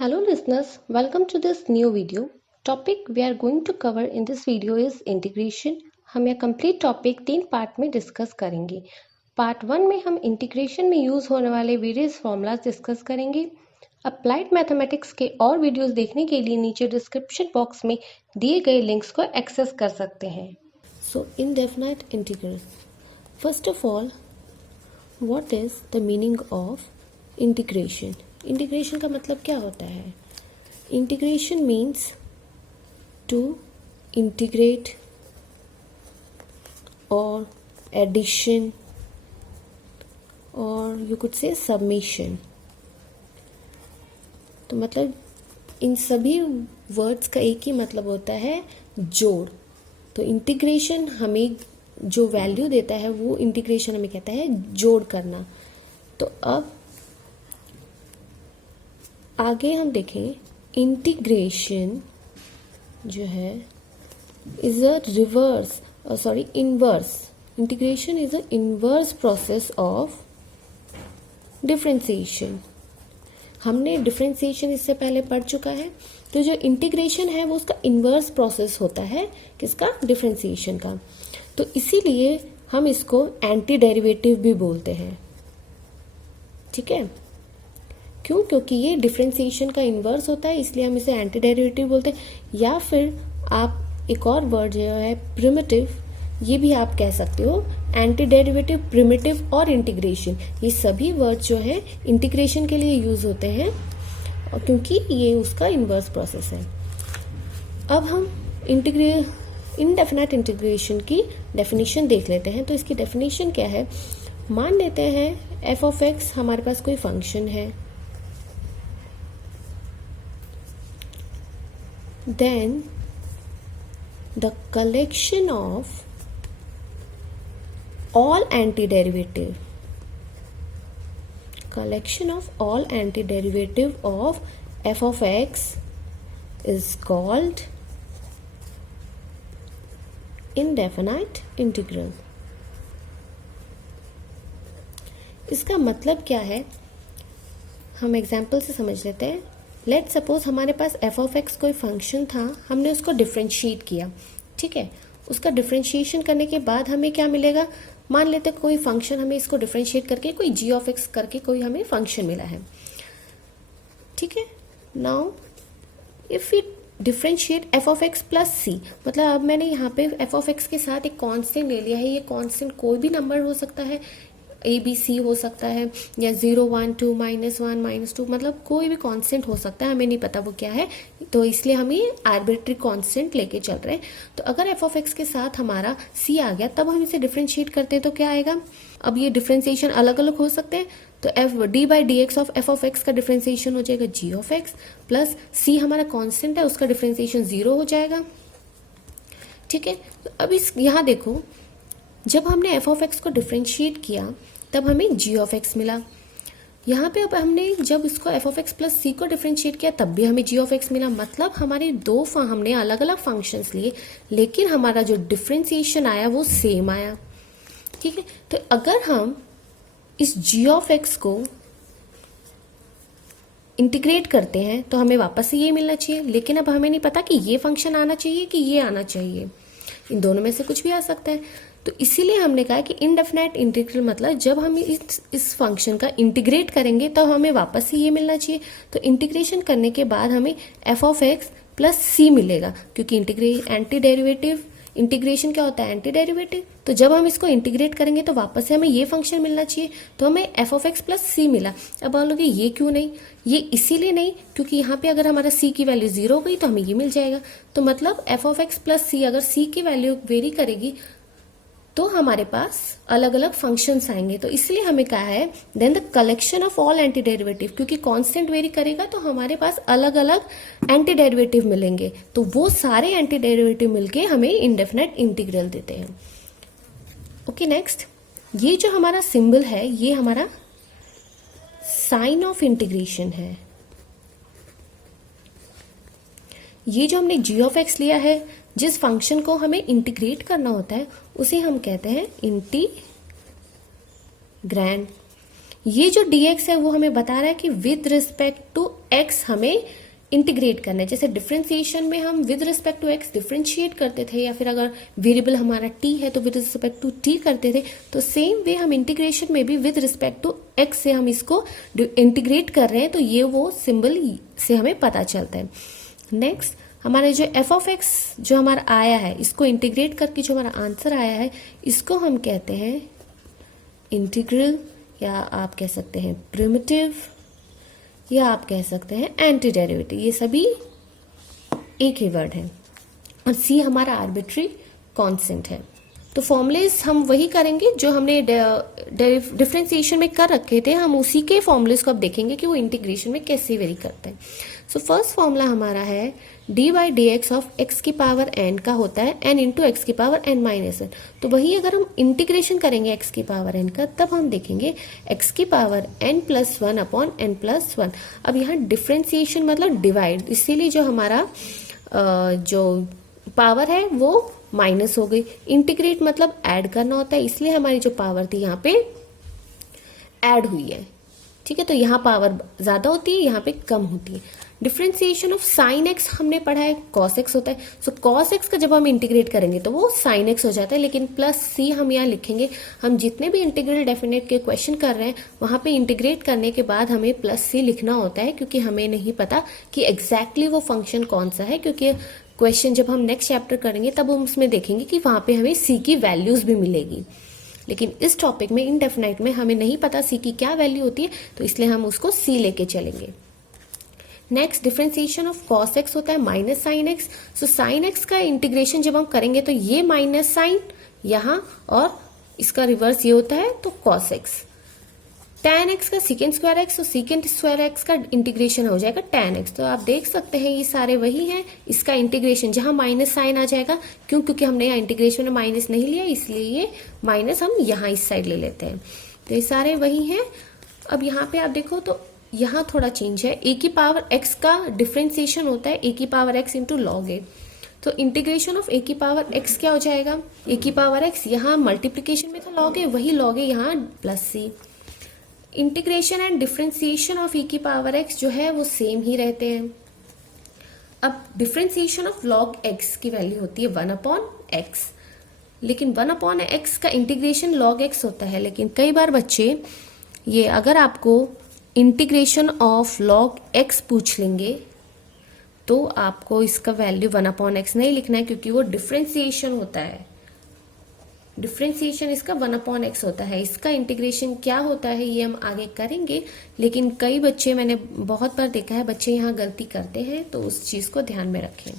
Hello listeners, welcome to this new video. Topic we are going to cover in this video is integration. हम यह complete topic 3 part में discuss करेंगे। Part 1 में हम integration में use होने वाले वेरियस फॉर्मूलाज डिस्कस करेंगे। अप्लाइड मैथमेटिक्स के और वीडियोस देखने के लिए नीचे डिस्क्रिप्शन बॉक्स में दिए गए लिंक्स को एक्सेस कर सकते हैं। So indefinite integral. First of all, what is the meaning of integration? Integration का मतलब क्या होता है? इंटीग्रेशन मीन्स टू इंटीग्रेट और एडिशन और यू कुड से सबमिशन। तो मतलब इन सभी वर्ड्स का एक ही मतलब होता है जोड़। तो इंटीग्रेशन हमें जो वैल्यू देता है वो इंटीग्रेशन हमें कहता है जोड़ करना। तो अब आगे हम देखें, इंटीग्रेशन जो है is a inverse. Integration is a inverse process of differentiation. हमने डिफरेंशिएशन इससे पहले पढ़ चुका है। तो जो इंटीग्रेशन है वो उसका इनवर्स प्रोसेस होता है, किसका? डिफरेंशिएशन का। तो इसीलिए हम इसको एंटी डेरिवेटिव भी बोलते हैं। ठीक है, क्यों? क्योंकि ये डिफरेंशिएशन का इन्वर्स होता है, इसलिए हम इसे एंटी डेरिवेटिव बोलते हैं। या फिर आप एक और वर्ड जो है प्रिमिटिव, ये भी आप कह सकते हो। एंटी डेरिवेटिव, प्रिमिटिव और इंटीग्रेशन, ये सभी वर्ड जो है इंटीग्रेशन के लिए यूज होते हैं, क्योंकि ये उसका इन्वर्स प्रोसेस है। अब हम इनडेफिनाइट इंटीग्रेशन की डेफिनेशन देख लेते हैं। तो इसकी डेफिनेशन क्या है? मान लेते हैं एफ ऑफ एक्स हमारे पास कोई फंक्शन है, then the collection of all antiderivative of f of x is called indefinite integral। इसका मतलब क्या है, हम एग्जाम्पल से समझ लेते हैं। लेट सपोज हमारे पास एफ ऑफ एक्स कोई फंक्शन था, हमने उसको डिफ्रेंशिएट किया। ठीक है, उसका डिफ्रेंशिएशन करने के बाद हमें क्या मिलेगा? मान लेते कोई फंक्शन, हमें इसको डिफ्रेंशिएट करके कोई जी ऑफ एक्स करके कोई हमें फंक्शन मिला है। ठीक है, now if we differentiate F of X plus C, मतलब अब मैंने यहाँ पे एफ ऑफ एक्स के साथ एक कांस्टेंट ले लिया है। ये कांस्टेंट कोई भी नंबर हो सकता है, ए बी सी हो सकता है, या 0 1 2 -1 -2, मतलब कोई भी कांस्टेंट हो सकता है, हमें नहीं पता वो क्या है। तो इसलिए हम ये आर्बिट्री कांस्टेंट लेके चल रहे हैं। तो अगर एफ ऑफ एक्स के साथ हमारा सी आ गया, तब हम इसे डिफ्रेंशिएट करते हैं तो क्या आएगा? अब ये डिफ्रेंशिएशन अलग अलग हो सकते हैं। तो F D by D x of F of x का डिफ्रेंशिएशन हो जाएगा जी ऑफ एक्स, प्लस सी हमारा कॉन्स्टेंट है, उसका डिफ्रेंशिएशन 0 हो जाएगा। ठीक है, तो अब इस यहाँ देखो, जब हमने एफ ऑफ एक्स को डिफ्रेंशिएट किया तब हमें जी ऑफ एक्स मिला। यहाँ पे अब हमने जब इसको एफ ऑफ एक्स प्लस सी को डिफ्रेंशिएट किया तब भी हमें जी ऑफ एक्स मिला। मतलब हमारे हमने अलग अलग फंक्शंस लिए, लेकिन हमारा जो डिफ्रेंशिएशन आया वो सेम आया। ठीक है, तो अगर हम इस जी ऑफ एक्स को इंटीग्रेट करते हैं तो हमें वापस से ये मिलना चाहिए, लेकिन अब हमें नहीं पता कि ये फंक्शन आना चाहिए कि ये आना चाहिए। इन दोनों में से कुछ भी आ सकता है। तो इसीलिए हमने कहा कि इनडेफिनाइट इंटीग्रल मतलब जब हम इस फंक्शन का इंटीग्रेट करेंगे तो हमें वापस से ये मिलना चाहिए। तो इंटीग्रेशन करने के बाद हमें एफ ऑफ एक्स प्लस सी मिलेगा, क्योंकि एंटी डेरिवेटिव इंटीग्रेशन क्या होता है? Anti derivative. तो जब हम इसको इंटीग्रेट करेंगे तो वापस से हमें ये फंक्शन मिलना चाहिए, तो हमें एफ ऑफ एक्स प्लस सी मिला। अब बोलोगे ये क्यों नहीं? ये इसीलिए नहीं क्योंकि यहाँ पे अगर हमारा सी की वैल्यू 0 हो गई तो हमें ये मिल जाएगा। तो मतलब एफ ऑफ एक्स प्लस सी अगर सी की वैल्यू वेरी करेगी तो हमारे पास अलग अलग फंक्शंस आएंगे। तो इसलिए हमें कहा है then the collection of all anti derivative, क्योंकि कांस्टेंट वेरी करेगा तो हमारे पास अलग अलग एंटी डेरिवेटिव मिलेंगे। तो वो सारे एंटी डेरिवेटिव मिलके हमें इंडेफिनाइट इंटीग्रल देते हैं। ओके, नेक्स्ट, ये जो हमारा सिंबल है ये हमारा साइन ऑफ इंटीग्रेशन है। ये जो हमने जी ऑफ एक्स लिया है, जिस फंक्शन को हमें इंटीग्रेट करना होता है उसे हम कहते हैं इंटीग्रैंड। ये जो dx है वो हमें बता रहा है कि विद रिस्पेक्ट टू x हमें इंटीग्रेट करना है। जैसे डिफरेंशिएशन में हम with respect to X differentiate करते थे, या फिर अगर वेरिएबल हमारा t है तो विद रिस्पेक्ट टू t करते थे, तो सेम वे हम इंटीग्रेशन में भी विद रिस्पेक्ट टू x से हम इसको इंटीग्रेट कर रहे हैं, तो ये वो सिंबल से हमें पता चलता है। नेक्स्ट हमारा जो एफ ऑफ एक्स जो हमारा आया है, इसको इंटीग्रेट करके जो हमारा आंसर आया है, इसको हम कहते हैं इंटीग्रल, या आप कह सकते हैं प्रिमिटिव, या आप कह सकते हैं एंटी डेरिवेटिव। ये सभी एक ही वर्ड है। और सी हमारा आर्बिट्री कांस्टेंट है। तो फॉर्मूलेज हम वही करेंगे जो हमने डिफरेंशिएशन में कर रखे थे, हम उसी के फॉर्मूलेज को अब देखेंगे कि वो इंटीग्रेशन में कैसे वेरी करते हैं। सो फर्स्ट फॉर्मूला हमारा है D by D x of x की पावर एन का होता है एन इंटू एक्स की पावर एन माइनस एन। तो वही अगर हम इंटीग्रेशन करेंगे एक्स की पावर एन का, तब हम देखेंगे एक्स की power N plus one upon N plus one. अब यहाँ डिफरेंशिएशन मतलब डिवाइड, इसीलिए जो हमारा जो पावर है वो माइनस हो गई। इंटीग्रेट मतलब ऐड करना होता है, इसलिए हमारी जो पावर थी यहाँ पे ऐड हुई है। ठीक है, तो यहाँ पावर ज्यादा होती है, यहाँ पे कम होती है। डिफरेंशिएशन ऑफ साइन एक्स हमने पढ़ा है कॉस एक्स होता है। सो कॉस एक्स का जब हम इंटीग्रेट करेंगे तो वो साइन एक्स हो जाता है, लेकिन प्लस सी हम यहाँ लिखेंगे। हम जितने भी इंटीग्रल डेफिनेट के क्वेश्चन कर रहे हैं वहां पे इंटीग्रेट करने के बाद हमें प्लस सी लिखना होता है, क्योंकि हमें नहीं पता कि एग्जैक्टली वो फंक्शन कौन सा है, क्योंकि क्वेश्चन जब हम नेक्स्ट चैप्टर करेंगे तब हम उसमें देखेंगे कि वहां पे हमें सी की वैल्यूज भी मिलेगी। लेकिन इस टॉपिक में इनडेफिनाइट में हमें नहीं पता सी की क्या वैल्यू होती है, तो इसलिए हम उसको सी लेके चलेंगे। Next differentiation of cos x होता है minus sine x. So sine x का इंटीग्रेशन जब हम करेंगे तो ये माइनस साइन यहाँ, और इसका रिवर्स ये होता है तो कॉस एक्स। tan x का सीकेंड स्क्वायर एक्स, तो सीकेंड स्क्वायर एक्स का इंटीग्रेशन हो जाएगा tan x। तो आप देख सकते हैं ये सारे वही हैं। इसका इंटीग्रेशन जहां माइनस साइन आ जाएगा, क्योंकि हमने यहाँ इंटीग्रेशन में माइनस नहीं लिया, इसलिए ये माइनस हम यहाँ इस साइड ले लेते हैं। तो ये सारे वही हैं। अब यहाँ पे आप देखो तो यहाँ थोड़ा चेंज है। ए की पावर एक्स का डिफरेंशिएशन होता है ए की पावर एक्स इंटू लॉग ए। तो इंटीग्रेशन ऑफ ए की पावर एक्स क्या हो जाएगा, ए की पावर एक्स, यहाँ मल्टीप्लीकेशन में था लॉग ए, वही लॉग ए यहाँ plus C. Integration and differentiation of E की पावर एक्स जो है वो सेम ही रहते हैं। अब डिफरेंशिएशन ऑफ लॉग एक्स की वैल्यू होती है 1 अपॉन एक्स, लेकिन 1 अपॉन एक्स का इंटीग्रेशन लॉग एक्स होता है। लेकिन कई बार बच्चे ये अगर आपको इंटीग्रेशन ऑफ लॉग एक्स पूछ लेंगे तो आपको इसका वैल्यू 1 अपॉन एक्स नहीं लिखना है, क्योंकि वो डिफरेंशिएशन होता है। डिफरेंशिएशन इसका 1 अपॉन एक्स होता है। इसका इंटीग्रेशन क्या होता है ये हम आगे करेंगे, लेकिन कई बच्चे, मैंने बहुत बार देखा है बच्चे यहाँ गलती करते हैं, तो उस चीज को ध्यान में रखें।